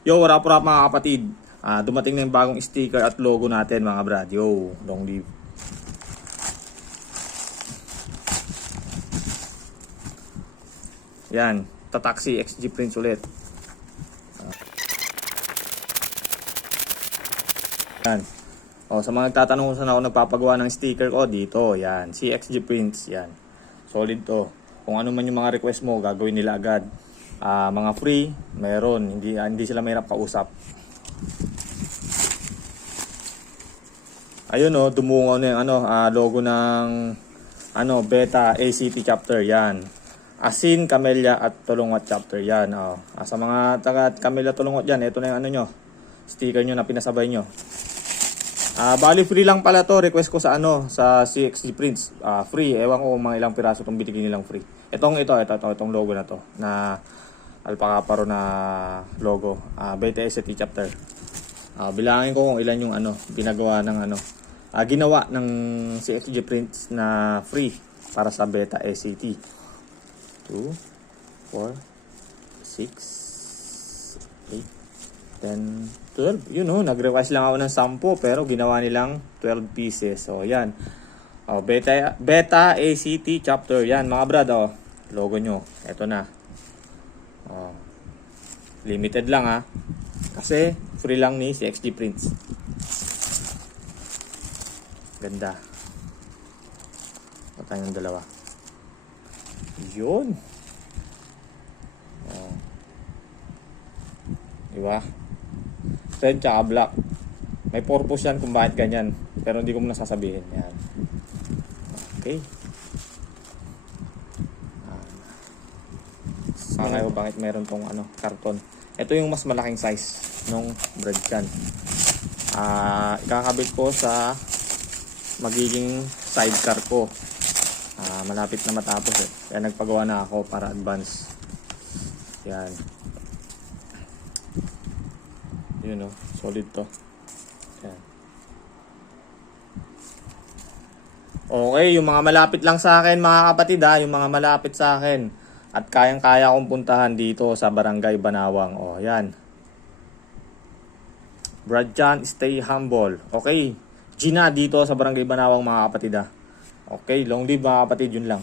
Yo, what up mga kapatid? Dumating na yung bagong sticker at logo natin mga brad. Yo, long live. Yan, Tataxi XG Prints ulit. Yan. O, sa mga nagtatanong kung saan ako nagpapagawa ng sticker ko, dito, yan, CXG Prints, yan. Solid to. Kung ano man yung mga request mo, gagawin nila agad. Mga free, meron. Hindi sila mahirap kausap. Ayun o, dumungo na yung logo ng Beta ACT chapter, yan. Asin, Camellia at Tulungot chapter, yan. Sa mga taga Camellia Tulungot yan, ito na yung nyo, sticker nyo na pinasabay nyo. Bali free lang pala to, request ko sa sa CXG Prints. Free, ewan ko mga ilang piraso itong binigyan nilang free. Itong logo na to, na Alpaca Paro na logo, Beta ACT chapter. Bilangin ko kung ilan yung ginagawa ng ginawa ng CXG Prints na free para sa Beta ACT. 2, 4, 6, 8, 10, 12. Nag-request lang ako ng 10 pero ginawa nilang 12 pieces. So, yan. Beta ACT chapter. Yan, mga brad. Logo nyo. Ito na. Limited lang kasi free lang ni CXG Prints. Ganda. Patay ng dalawa. Yun. Diba? Red tsaka black. May purpose yan kung bakit ganyan. Pero hindi ko muna sasabihin. Yan. Okay. Kayo bakit meron tong karton. Ito yung mas malaking size nung bread can. Ikakabit ko sa magiging sidecar ko. Malapit na matapos Kaya nagpagawa na ako para advance. Yan. Yun solid to. Yan. Okay, yung mga malapit lang sa akin mga kapatid yung mga malapit sa akin. At kayang-kaya kong puntahan dito sa Barangay Banawang. Yan. Brad Chan, stay humble. Okay. Gina dito sa Barangay Banawang mga kapatid Okay, long live mga kapatid, yun lang.